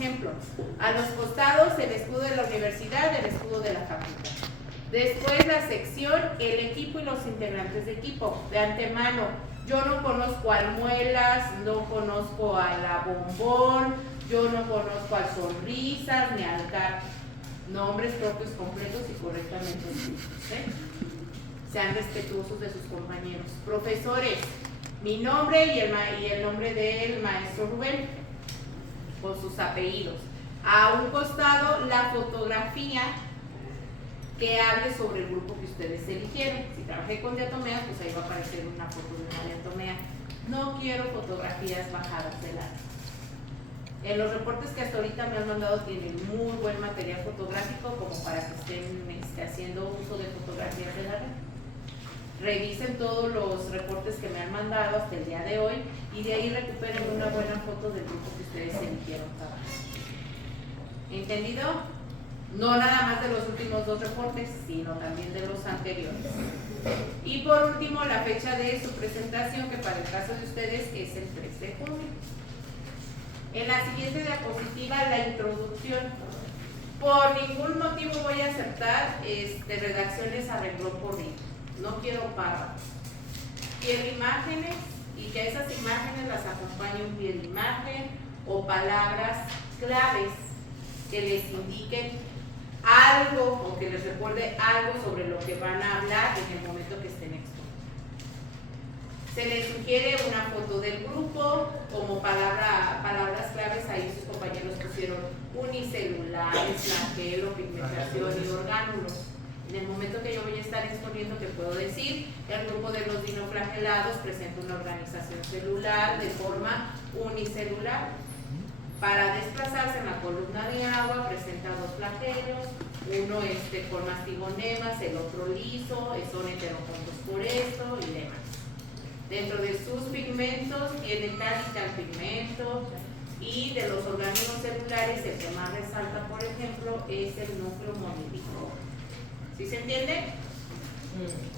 ejemplo. A los costados el escudo de la universidad, el escudo de la facultad. Después la sección, el equipo y los integrantes de equipo. De antemano, yo no conozco al Muelas, no conozco a la Bombón, yo no conozco al Sonrisas ni al CAP. Nombres propios, completos y correctamente escritos, ¿eh? Sean respetuosos de sus compañeros. Profesores, mi nombre y el nombre del maestro Rubén, con sus apellidos. A un costado, la fotografía que hable sobre el grupo que ustedes eligieron. Si trabajé con diatomeas, pues ahí va a aparecer una foto de una diatomea. No quiero fotografías bajadas de la. En los reportes que hasta ahorita me han mandado tienen muy buen material fotográfico como para que estén haciendo uso de fotografías de la red. Revisen todos los reportes que me han mandado hasta el día de hoy y de ahí recuperen una buena foto del grupo que ustedes eligieron trabajar. ¿Entendido? No nada más de los últimos 2 reportes, sino también de los anteriores. Y por último, la fecha de su presentación, que para el caso de ustedes es el 3 de junio. En la siguiente diapositiva, la introducción. Por ningún motivo voy a aceptar redacciones a renglón corrido. No quiero párrafos. Quiero imágenes y que esas imágenes las acompañe un pie de imagen o palabras claves que les indiquen algo o que les recuerde algo sobre lo que van a hablar en el momento que estén exponiendo. Se les sugiere una foto del grupo como palabras claves. Ahí sus compañeros pusieron unicelulares, flagelo, pigmentación y orgánulos. En el momento que yo voy a estar exponiendo, que puedo decir, el grupo de los dinoflagelados presenta una organización celular de forma unicelular. Para desplazarse en la columna de agua presenta 2 flagelos, uno con mastigonemas, el otro liso, son heterocontos por esto y demás. Dentro de sus pigmentos tiene tal y tal pigmento, y de los orgánulos celulares el que más resalta, por ejemplo, es el núcleo monolítico. ¿Sí se entiende?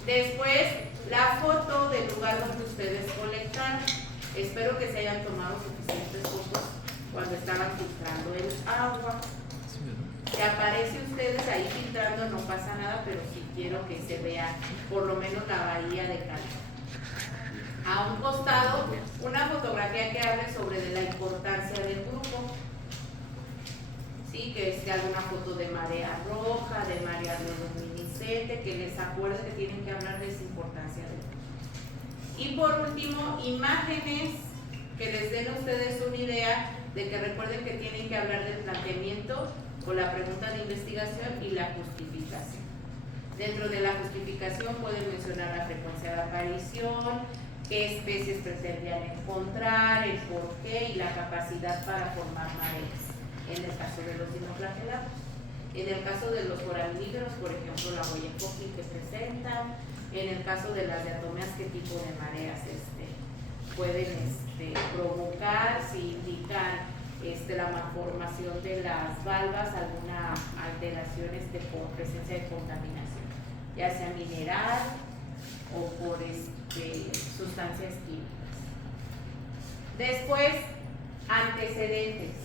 Después, la foto del lugar donde ustedes colectan. Espero que se hayan tomado suficientes fotos cuando estaban filtrando el agua. Si aparece ustedes ahí filtrando no pasa nada, pero sí quiero que se vea por lo menos la bahía de Cali. A un costado, una fotografía que hable sobre la importancia del grupo. Sí, que es alguna foto de marea roja, de marea luminiscente, que les acuerde que tienen que hablar de esa importancia del grupo. Y por último, imágenes que les den a ustedes una idea de que recuerden que tienen que hablar del planteamiento o la pregunta de investigación y la justificación. Dentro de la justificación pueden mencionar la frecuencia de aparición, qué especies pretendían encontrar, el porqué y la capacidad para formar mareas, en el caso de los dinoflagelados. En el caso de los foraminíferos, por ejemplo, la huella fósil que presentan. En el caso de las diatomeas, qué tipo de mareas pueden provocar, si indican la malformación de las valvas, alguna alteración por presencia de contaminación, ya sea mineral o por sustancias químicas. Después, antecedentes.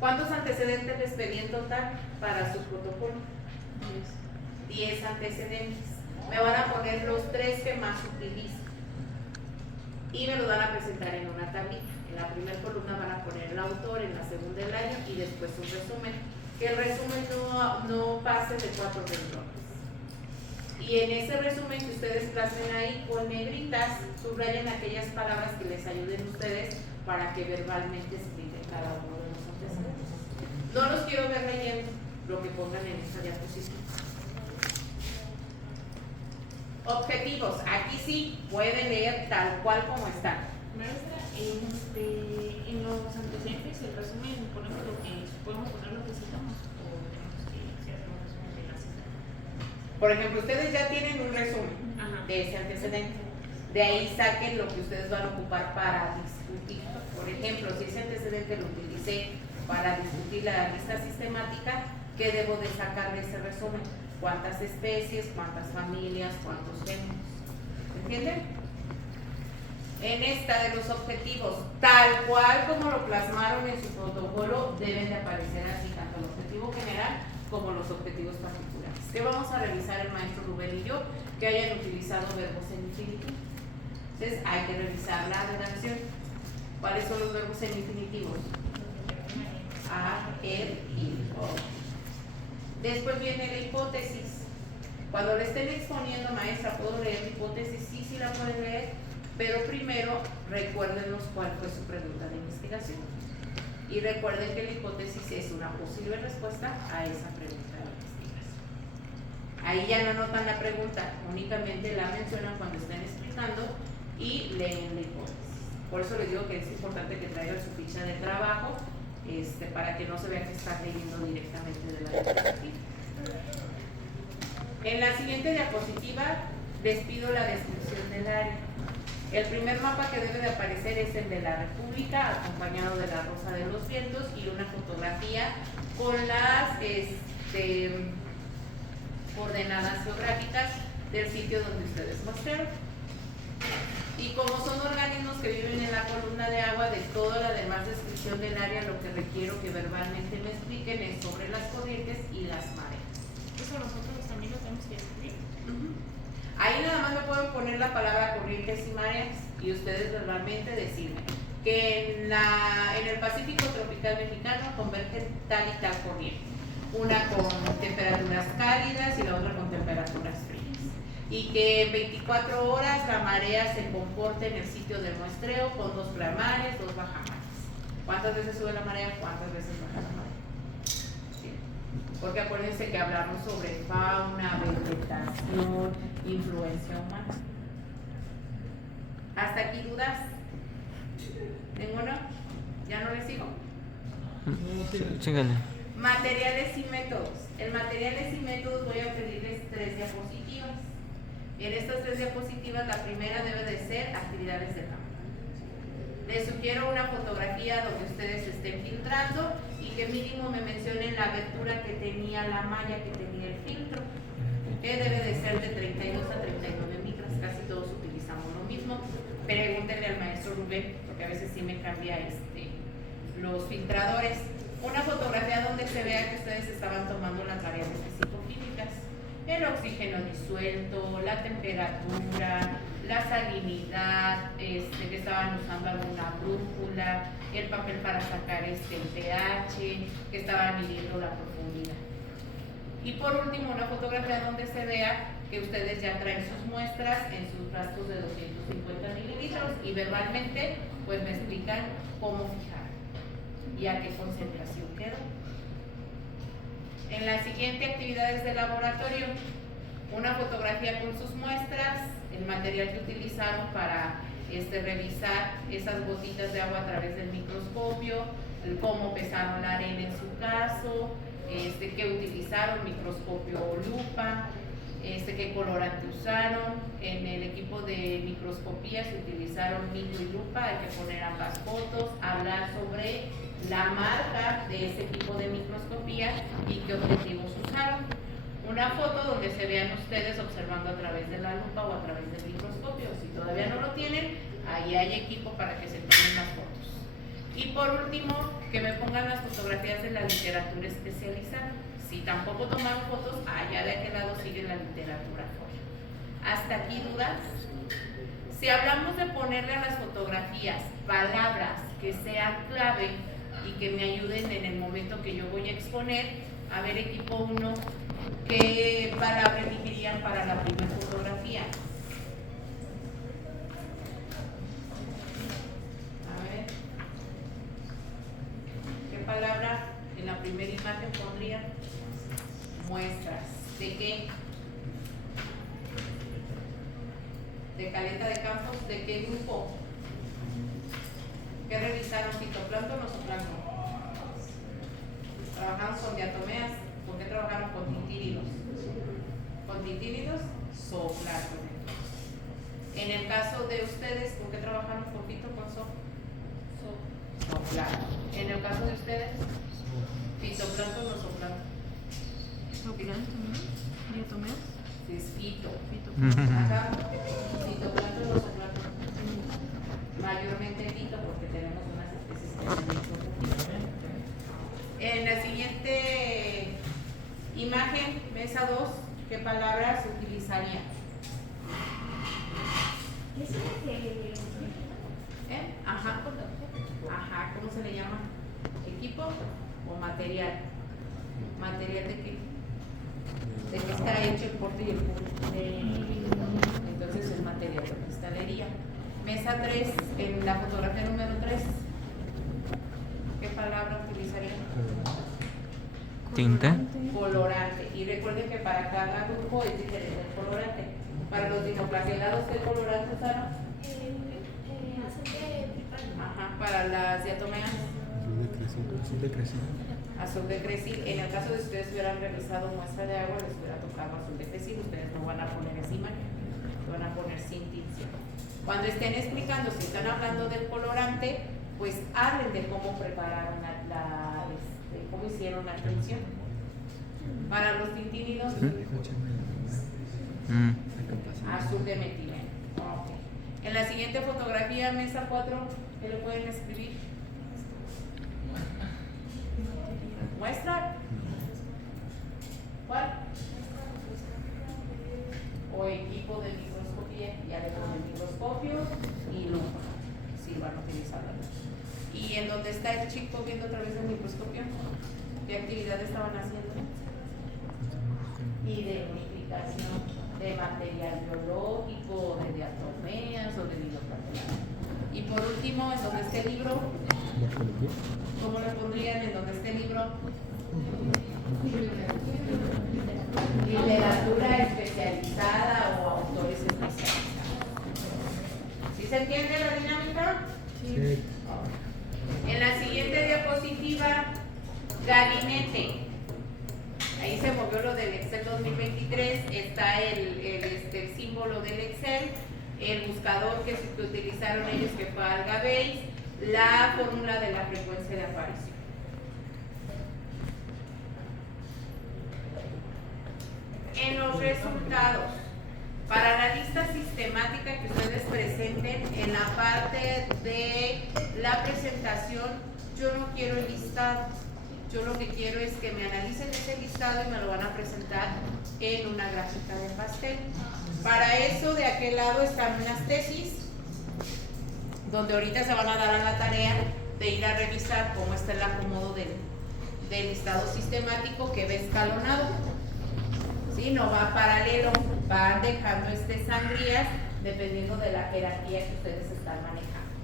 ¿Cuántos antecedentes les pedí en total para su protocolo? 10 antecedentes. Me van a poner los 3 que más utilizan y me lo van a presentar en una tablita. En la primera columna van a poner el autor, en la segunda el año y después un resumen. Que el resumen no pase de 4 renglones. Y en ese resumen que ustedes plasmen ahí con negritas, subrayen aquellas palabras que les ayuden a ustedes para que verbalmente expliquen cada uno de los antecedentes. No los quiero ver leyendo lo que pongan en esta diapositiva. Objetivos. Aquí sí pueden leer tal cual como están. Maestra, en los antecedentes, el resumen, ponemos lo que podemos poner lo que citamos o tenemos que hacer un resumen de la cita. Por ejemplo, ustedes ya tienen un resumen de ese antecedente. De ahí saquen lo que ustedes van a ocupar para discutir. Por ejemplo, si ese antecedente lo utilicé para discutir la lista sistemática, ¿qué debo de sacar de ese resumen? ¿Cuántas especies, cuántas familias, cuántos géneros? ¿Entienden? En esta de los objetivos, tal cual como lo plasmaron en su protocolo, deben de aparecer así, tanto el objetivo general como los objetivos particulares. ¿Qué vamos a revisar el maestro Rubén y yo? Que hayan utilizado verbos en infinitivo. Entonces hay que revisar la redacción. ¿Cuáles son los verbos en infinitivos? A, ir, o. Después viene la hipótesis. Cuando le estén exponiendo, maestra, ¿puedo leer la hipótesis? Sí, sí la pueden leer, pero primero recuérdenos cuál fue su pregunta de investigación. Y recuerden que la hipótesis es una posible respuesta a esa pregunta de investigación. Ahí ya no anotan la pregunta, únicamente la mencionan cuando estén explicando y leen la hipótesis. Por eso les digo que es importante que traigan su ficha de trabajo para que no se vean que están leyendo directamente de la diapositiva. En la siguiente diapositiva les pido la descripción del área. El primer mapa que debe de aparecer es el de la República, acompañado de la Rosa de los Vientos y una fotografía con las coordenadas geográficas del sitio donde ustedes mostraron. Y como son organismos que viven en la columna de agua, de toda la demás descripción del área, lo que requiero que verbalmente me expliquen es sobre las corrientes y las mareas. Eso nosotros también lo tenemos que escribir. Ahí nada más me pueden poner la palabra corrientes y mareas y ustedes verbalmente decirme que en el Pacífico tropical mexicano convergen tal y tal corriente. Una con temperaturas cálidas y la otra con temperaturas frías. Y que en 24 horas la marea se comporte en el sitio del muestreo con 2 pleamares, 2 bajamares. ¿Cuántas veces sube la marea? ¿Cuántas veces baja la marea? ¿Sí? Porque acuérdense que hablamos sobre fauna, vegetación, influencia humana. ¿Hasta aquí dudas? ¿Ninguna? ¿Ya no les sigo? Síganle. Materiales y métodos. En materiales y métodos voy a pedirles 3 diapositivas. En estas 3 diapositivas, la primera debe de ser actividades de campo. Les sugiero una fotografía donde ustedes estén filtrando y que mínimo me mencionen la abertura que tenía la malla, que tenía el filtro, que debe de ser de 32 a 39 micras. Casi todos utilizamos lo mismo. Pregúntenle al maestro Rubén, porque a veces sí me cambia los filtradores. Una fotografía donde se vea que ustedes estaban tomando las variables físico-químicas. El oxígeno disuelto, la temperatura, la salinidad, que estaban usando alguna brújula, el papel para sacar el pH, que estaban midiendo la profundidad. Y por último, una fotografía donde se vea que ustedes ya traen sus muestras en sus frascos de 250 mililitros y verbalmente pues me explican cómo fijar y a qué concentración quedó. En las siguientes actividades de laboratorio, una fotografía con sus muestras, el material que utilizaron para revisar esas gotitas de agua a través del microscopio, cómo pesaron la arena en su caso, qué utilizaron, microscopio o lupa, qué colorante usaron. En el equipo de microscopía se utilizaron micro y lupa, hay que poner ambas fotos, hablar sobre la marca de ese equipo de microscopía y qué objetivos usaron. Una foto donde se vean ustedes observando a través de la lupa o a través del microscopio. Si todavía no lo tienen, ahí hay equipo para que se tomen las fotos. Y por último, que me pongan las fotografías de la literatura especializada. Si tampoco tomaron fotos, allá de aquel lado sigue la literatura fuera. ¿Hasta aquí dudas? Si hablamos de ponerle a las fotografías palabras que sean clave y que me ayuden en el momento que yo voy a exponer, a ver, equipo 1, ¿qué palabra elegirían para la primera fotografía? A ver, ¿qué palabra en la primera imagen pondrían? Muestras. ¿De qué? ¿De caleta de campos? ¿De qué grupo? ¿Qué revisaron? ¿Fitoplancton o zooplancton? ¿Trabajaron con diatomeas? ¿Por qué trabajaron con tintílidos? ¿Con tintílidos? Zooplancton. En el caso de ustedes, ¿por qué trabajaron con fito con zooplancton? En el caso de ustedes, ¿fitoplancton o zooplancton? Zooplancton, ¿no? ¿Diatomeas? Es fito. Fito. Acá, fitoplancton o zooplancton. En la siguiente imagen, mesa 2, ¿qué palabras utilizaría? Ajá. Ajá, ¿cómo se le llama? ¿Equipo o material? ¿Material de qué? ¿De qué está hecho el porte y el público? Entonces es material de cristalería. Mesa 3, en la fotografía número 3, ¿qué palabra utilizaría? Tinta. Colorante. Y recuerden que para cada grupo es diferente el colorante. Para los dinoflagellados, ¿qué colorante usaron? Ajá, para las diatomeas. Azul de cresil. Azul de cresil. En el caso de ustedes hubieran realizado muestra de agua, les hubiera tocado azul de cresil. Ustedes no van a poner esa imagen, van a poner sin tinción. Cuando estén explicando, si están hablando del colorante, pues hablen de cómo prepararon cómo hicieron la tinción. Para los tintínidos, azul de metileno. Okay. En la siguiente fotografía, mesa 4, ¿qué le pueden escribir? ¿Muestra? ¿Cuál? O equipo de microscopía, ya le ponen microscopio y lupa, si van a utilizarla. Y en donde está el chico viendo a través del microscopio, ¿qué actividad estaban haciendo? Identificación de material biológico, de diatomeas o de dinoflagellados. Y por último, en donde esté el libro, ¿cómo le pondrían en donde esté el libro? Literatura especializada o autores especializados. ¿Sí se entiende la dinámica? Sí. En la siguiente diapositiva, gabinete. Ahí se movió lo del Excel 2023, está el símbolo del Excel, el buscador que utilizaron ellos, que fue Algabase, la fórmula de la frecuencia de aparición. En los resultados, para la lista sistemática que ustedes presenten, en la parte de la presentación, yo no quiero el listado. Yo lo que quiero es que me analicen ese listado y me lo van a presentar en una gráfica de pastel. Para eso, de aquel lado están unas tesis, donde ahorita se van a dar a la tarea de ir a revisar cómo está el acomodo del listado sistemático, que va escalonado. ¿Sí? No va paralelo, van dejando sangrías dependiendo de la jerarquía que ustedes están manejando.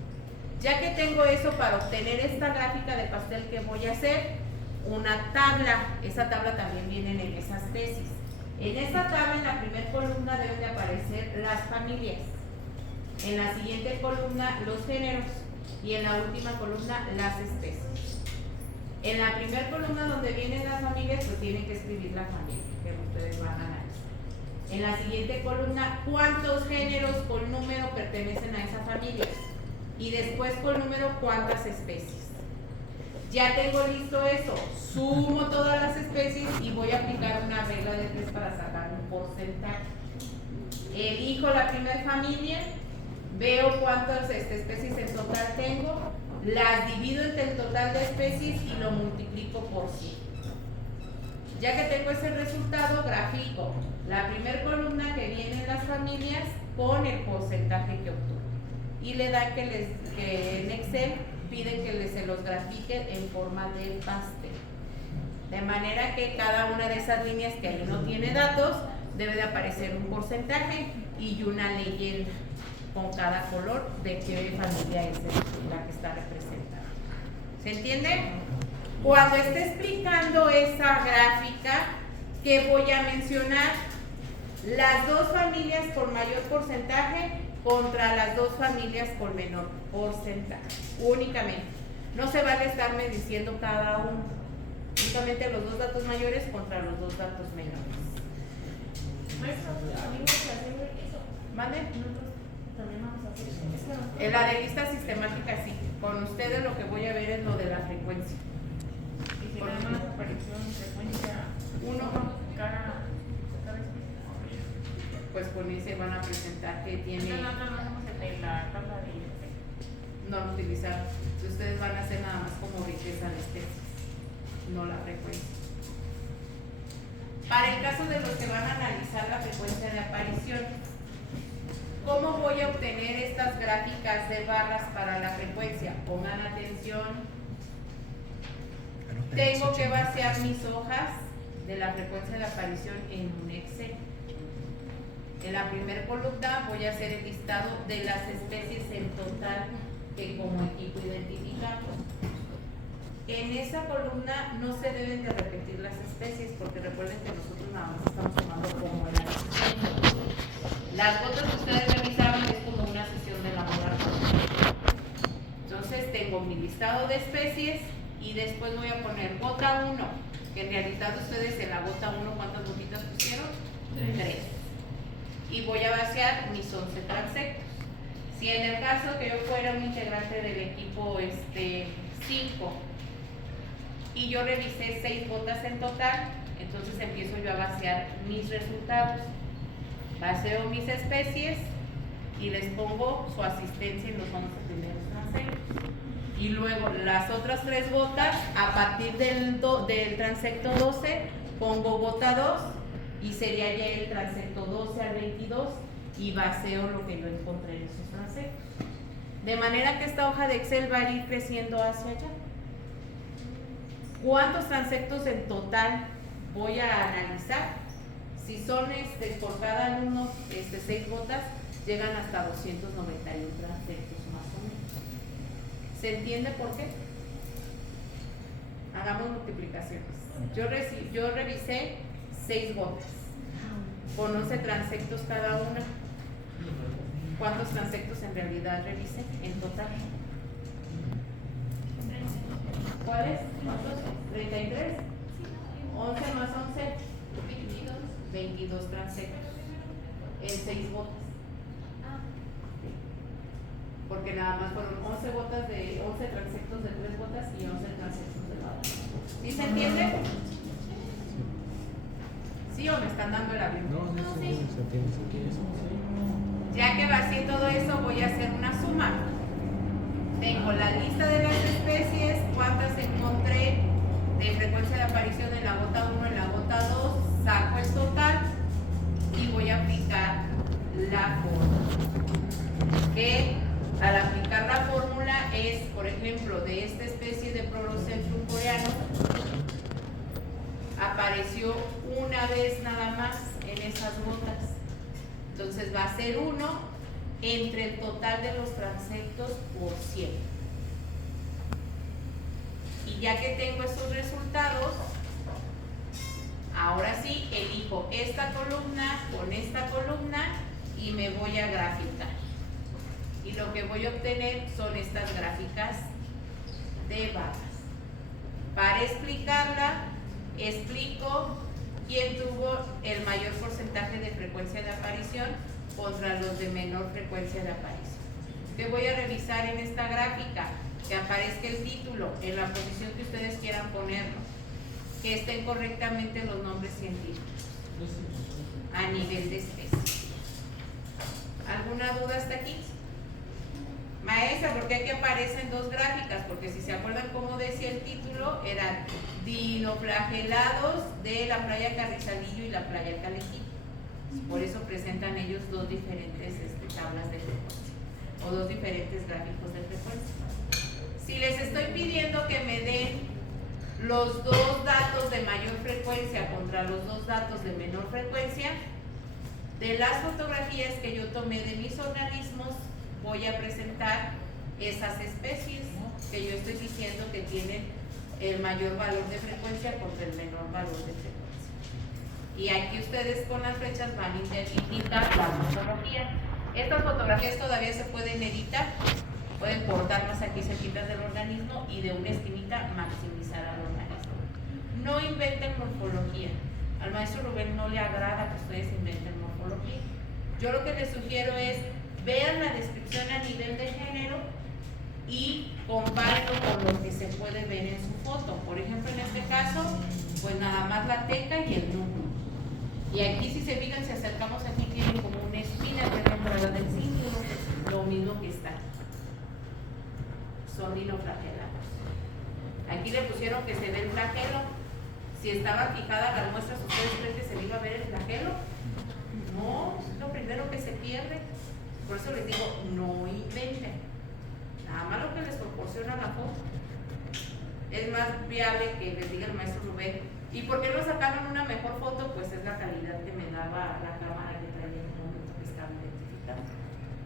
Ya que tengo eso, para obtener esta gráfica de pastel que voy a hacer, una tabla. Esa tabla también viene en esas tesis. En esta tabla, en la primera columna, deben de aparecer las familias. En la siguiente columna, los géneros. Y en la última columna, las especies. En la primera columna, donde vienen las familias, pues tienen que escribir la familia que ustedes van a analizar. En la siguiente columna, cuántos géneros con número pertenecen a esa familia. Y después con número, cuántas especies. Ya tengo listo eso, sumo todas las especies y voy a aplicar una regla de 3 para sacar un porcentaje. Elijo la primera familia, veo cuántas especies en total tengo, las divido entre el total de especies y lo multiplico por 100. Ya que tengo ese resultado, grafico la primera columna que viene en las familias con el porcentaje que obtuve. Y le dan que en Excel piden que se los grafique en forma de pastel. De manera que cada una de esas líneas que ahí no tiene datos, debe de aparecer un porcentaje y una leyenda con cada color de qué familia es la que está representada. ¿Se entiende? Cuando esté explicando esa gráfica, ¿qué voy a mencionar? Las dos familias con mayor porcentaje contra las dos familias con menor porcentaje, únicamente. No se vale estarme diciendo cada uno, únicamente los dos datos mayores contra los dos datos menores. Maestro, también vamos a hacer eso. ¿Vale? Nosotros también vamos a hacer eso. En la de lista sistemática sí, con ustedes lo que voy a ver es lo de la frecuencia. Y si nada más aparición, frecuencia, cada pues con ese van a presentar que tiene. No hacemos la tabla de no lo utilizar. Ustedes van a hacer nada más como riqueza de especies. no la frecuencia. Para el caso de los que van a analizar la frecuencia de aparición, ¿cómo voy a obtener estas gráficas de barras para la frecuencia? Pongan atención. Tengo que vaciar mis hojas de la frecuencia de aparición en un Excel. En la primera columna voy a hacer el listado de las especies en total que como equipo identificamos. En esa columna no se deben de repetir las especies porque recuerden que nosotros nada más estamos tomando como la sesión. Las gotas que ustedes revisaban es como una sesión de la molar. Entonces tengo mi listado de especies y después voy a poner gota 1, que en realidad ustedes en la gota 1 ¿cuántas gotitas pusieron? 3. Y voy a vaciar mis 11 transectos. Si en el caso que yo fuera un integrante del equipo 5 y yo revisé 6 gotas en total, entonces empiezo yo a vaciar mis resultados. Vacío mis especies y les pongo su asistencia en los 11 primeros transectos. Y luego las otras 3 gotas, a partir del transecto 12, pongo gota 2 y sería ya el transecto 12 al 22 y vacío lo que yo encontré en esos transectos. De manera que esta hoja de Excel va a ir creciendo hacia allá. ¿Cuántos transectos en total voy a analizar? Si son por cada alumno 6 gotas, llegan hasta 291 transectos más o menos. ¿Se entiende por qué? Hagamos multiplicaciones. Yo revisé 6 gotas con 11 transectos cada una. ¿Cuántos transectos en realidad revisé en total? ¿Cuáles? ¿Cuántos? 33. 11 más 11. 22 transectos en 6 gotas. Porque nada más fueron 11 gotas de 11 transectos de 3 gotas y 11 transectos de la otra. ¿Sí se entiende? ¿Sí o me están dando el avión? No, se entiende. Ya que vacié todo eso, voy a hacer una suma. Tengo la lista de las especies, cuántas encontré de frecuencia de aparición en la gota 1, en la gota 2, saco el total y voy a aplicar la fórmula. Que al aplicar la fórmula es, por ejemplo, de esta especie de Prolocentrum coreano, apareció una vez nada más en esas gotas. Entonces va a ser 1 entre el total de los transectos por 100. Y ya que tengo esos resultados, ahora sí elijo esta columna con esta columna y me voy a graficar. Y lo que voy a obtener son estas gráficas de barras. Para explicarla, explico quién tuvo el mayor porcentaje de frecuencia de aparición contra los de menor frecuencia de aparición. ¿Qué voy a revisar en esta gráfica? Que aparezca el título en la posición que ustedes quieran ponerlo, que estén correctamente los nombres científicos a nivel de especie. ¿Alguna duda hasta aquí? Maestra, ¿por qué aquí aparecen 2 gráficas? Porque si se acuerdan cómo decía el título, eran dinoflagelados de la playa Carrizalillo y la playa Calejito. Por eso presentan ellos 2 diferentes tablas de frecuencia o 2 diferentes gráficos de frecuencia. Si les estoy pidiendo que me den los 2 datos de mayor frecuencia contra los 2 datos de menor frecuencia, de las fotografías que yo tomé de mis organismos, voy a presentar esas especies que yo estoy diciendo que tienen el mayor valor de frecuencia contra el menor valor de frecuencia. Y aquí ustedes con las flechas van a identificar la fotografía. Estas fotografías todavía se pueden editar, pueden cortarlas aquí cerquitas del organismo y de una esquinita maximizar al organismo. No inventen morfología. Al maestro Rubén no le agrada que ustedes inventen morfología. Yo lo que les sugiero es vean la descripción a nivel de género y compárenlo con lo que se puede ver en su foto. Por ejemplo, en este caso, pues nada más la teca y el núcleo. Y aquí, si se fijan, si acercamos aquí, tienen como una espina que es la entrada del cíngulo, lo mismo que está. Son dinoflagelados. Aquí le pusieron que se ve el flagelo, Si estaban fijadas las muestras, ¿ustedes creen que se le iba a ver el flagelo? No, es lo primero que se pierde. Por eso les digo, no inventen. Nada más lo que les proporciona la foto. Es más viable que les diga el maestro Rubén, ¿y por qué no sacaron una mejor foto? Pues es la calidad que me daba la cámara que traía en el momento que estaba identificando.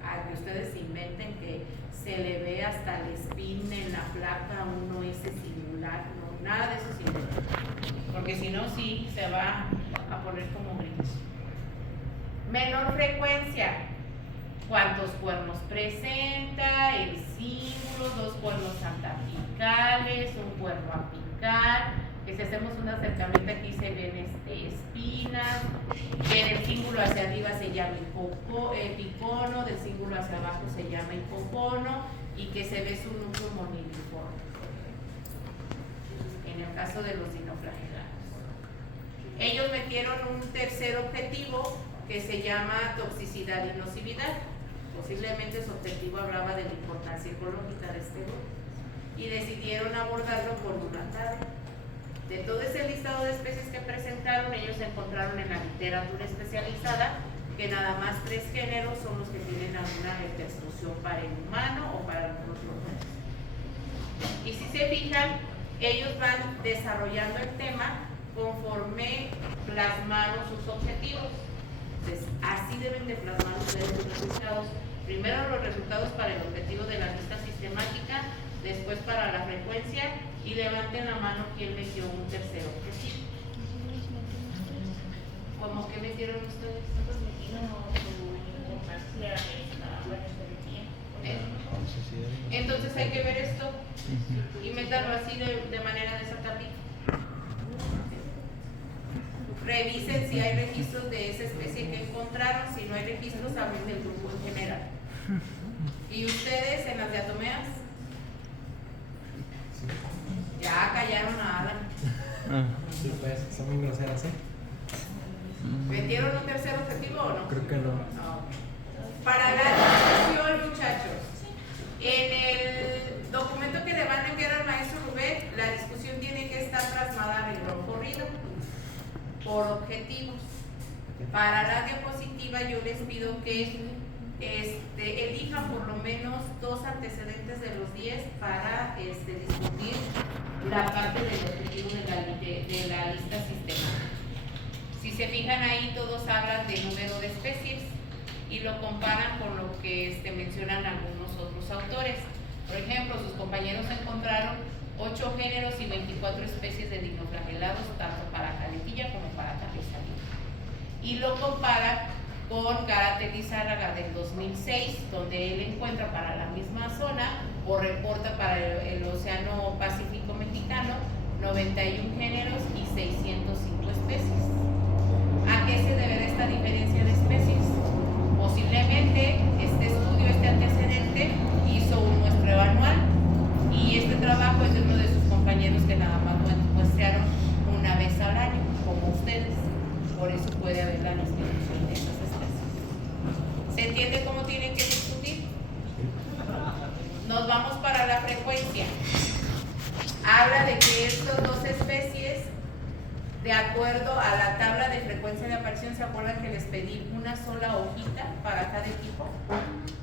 A que ustedes inventen que se le ve hasta el spin en la placa 1S singular, no, nada de eso se inventa. Porque si no, sí, se va a poner como gris. Menor frecuencia. ¿Cuántos cuernos presenta? El símbolo, 2 cuernos antapicales, un cuerno apical. Que si hacemos un acercamiento aquí se ven espinas. Que del cíngulo hacia arriba se llama epicono, del cíngulo hacia abajo se llama hipocono, y que se ve su núcleo moniliforme. En el caso de los dinoflagelados. Ellos metieron un tercer objetivo que se llama toxicidad y nocividad. Posiblemente su objetivo hablaba de la importancia ecológica de este grupo y decidieron abordarlo por una tabla. De todo ese listado de especies que presentaron, ellos encontraron en la literatura especializada que nada más 3 géneros son los que tienen alguna repercusión para el humano o para algún otro organismo. Y si se fijan, ellos van desarrollando el tema conforme plasmaron sus objetivos. Entonces, así deben de plasmar ustedes sus resultados. Primero los resultados para el objetivo de la lista sistemática, después para la frecuencia, y levanten la mano quien metió un tercer objetivo. ¿Cómo que metieron ustedes? Nosotros metimos su importancia a la referencia. Entonces hay que ver esto y métanlo así de manera de esa tablita. Revisen si hay registros de esa especie que encontraron. Si no hay registros, hablen del grupo en general. ¿Y ustedes en las diatomeas? Ya callaron a Adam. Sí, pues, son muy groseras, ¿eh? ¿Metieron un tercer objetivo o no? Creo que no. No. Para la discusión, muchachos, en el documento que le van a enviar al maestro Rubén, la discusión tiene que estar plasmada en lo corrido por objetivos. Para la diapositiva yo les pido que elijan por lo menos 2 antecedentes de los 10 para discutir la parte del objetivo de la lista sistemática. Si se fijan ahí, todos hablan de número de especies y lo comparan con lo que mencionan algunos otros autores. Por ejemplo, sus compañeros encontraron 8 géneros y 24 especies de dinoflagelados, tanto para caletilla como para carrizalina. Y lo compara con Gárate Lizárraga del 2006, donde él encuentra para la misma zona o reporta para el Océano Pacífico Mexicano 91 géneros y 605 especies. ¿A qué se deberá esta diferencia de especies? Posiblemente este estudio, este antecedente, hizo un muestreo anual y este trabajo es de uno de sus compañeros que nada más muestrearon una vez al año, como ustedes. Por eso puede haber la distribución de esas especies. ¿Se entiende cómo tienen que discutir? Nos vamos para la frecuencia. Habla de que estas 2 especies, de acuerdo a la tabla de frecuencia de aparición, ¿se acuerdan que les pedí una sola hojita para cada equipo?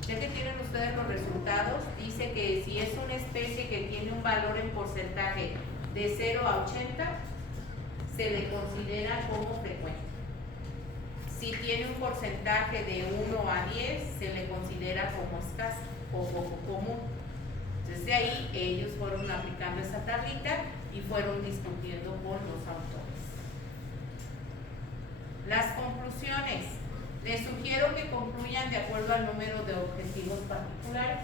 Ya que tienen ustedes los resultados, dice que si es una especie que tiene un valor en porcentaje de 0 a 80, se le considera como frecuente. Si tiene un porcentaje de 1 a 10, se le considera como escasa o poco común. Desde ahí ellos fueron aplicando esa tablita y fueron discutiendo con los autores. Las conclusiones. Les sugiero que concluyan de acuerdo al número de objetivos particulares.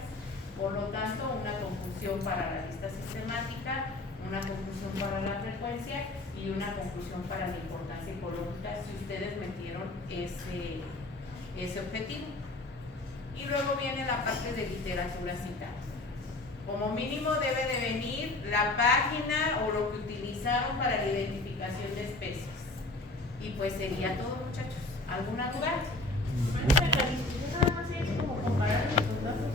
Por lo tanto, una conclusión para la lista sistemática, una conclusión para la frecuencia y una conclusión para la importancia ecológica si ustedes metieron ese objetivo. Y luego viene la parte de literatura citada. Como mínimo debe de venir la página o lo que utilizaron para la identificación de especies. Y pues sería todo, muchachos. ¿Alguna duda? La discusión nada más es como comparar los resultados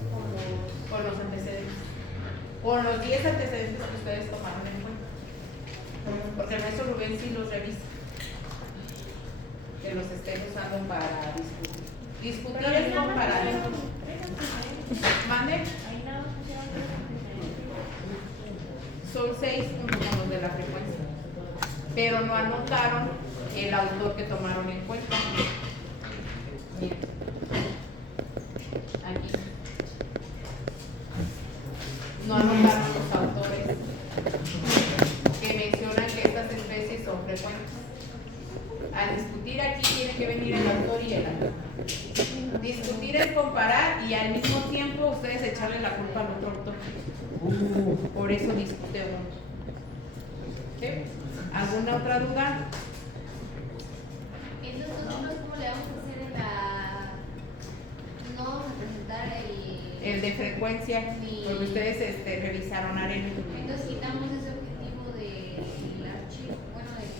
Con los antecedentes. Con los 10 antecedentes que ustedes tomaron en cuenta. Porque el maestro Rubén sí los revisa. Que los estén usando para discutir. Discutir es comparar. ¿Mande? Ahí nada más pusieron 3 antecedentes. Son 6 junto con los de la frecuencia. Pero no anotaron el autor que tomaron en cuenta. Miren. Aquí. No anotaron los autores que mencionan que estas especies son frecuentes. Al discutir aquí tiene que venir el autor y el autor. Discutir es comparar y al mismo tiempo ustedes echarle la culpa al otro autor. Por eso discute uno. ¿Sí? ¿Alguna otra duda? Entonces nosotros cómo le vamos a hacer en la... No vamos a presentar El de frecuencia, Sí. porque ustedes revisaron arena. Entonces quitamos ese objetivo del archivo, bueno, del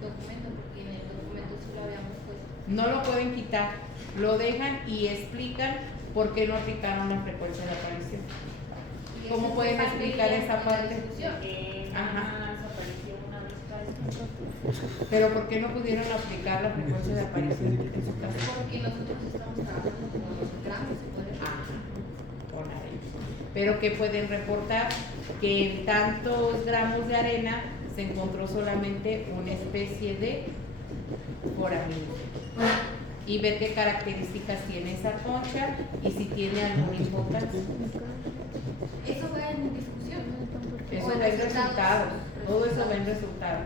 documento, porque en el documento sí lo habíamos puesto. No lo pueden quitar, lo dejan y explican por qué no aplicaron la frecuencia de aparición. Y ¿Cómo esa pueden parte explicar ya esa está en la parte? discusión. Que Ajá. nada más apareció una vez cada vez. Pero ¿por qué no pudieron aplicar la frecuencia de aparición en su caso? Porque nosotros estamos trabajando con los gramos, se puede decir. Con arena. Pero que pueden reportar que en tantos gramos de arena se encontró solamente una especie de foramina. Y ver qué características tiene esa concha y si tiene alguna importancia. Eso va en discusión. Eso O en va en resultados, todo eso va en resultados.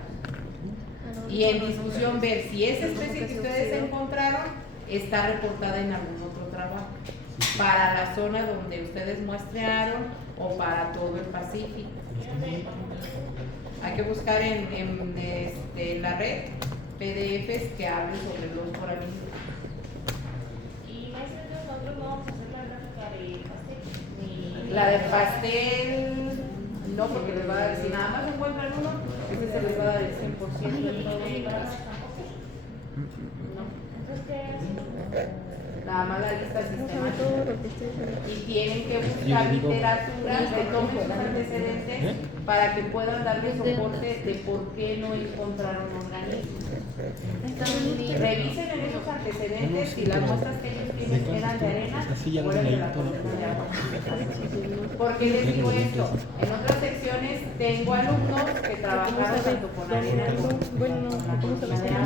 Y en discusión ver si esa especie que ustedes encontraron está reportada en algún otro trabajo, para la zona donde ustedes muestrearon o para todo el Pacífico. Hay que buscar en la red PDFs que hablen sobre los foraminos. Y maestra, entonces nosotros no vamos a hacer la gráfica de pastel. Ni La del pastel, no, porque les va a dar, si nada más encuentran uno, ese se les va a dar el 100% de todo. de grados tampoco. No, Entonces, ¿qué hacemos? nada más la lista sistemática. Y tienen que buscar literatura que tomen sus antecedentes para que puedan darle soporte de por qué no encontraron organismos. Revisen en esos antecedentes si las muestras que ellos tienen eran de arena o eran de la columna de agua. ¿Por qué les digo esto? En otras secciones tengo alumnos que trabajaron tanto con arena como con la columna de agua.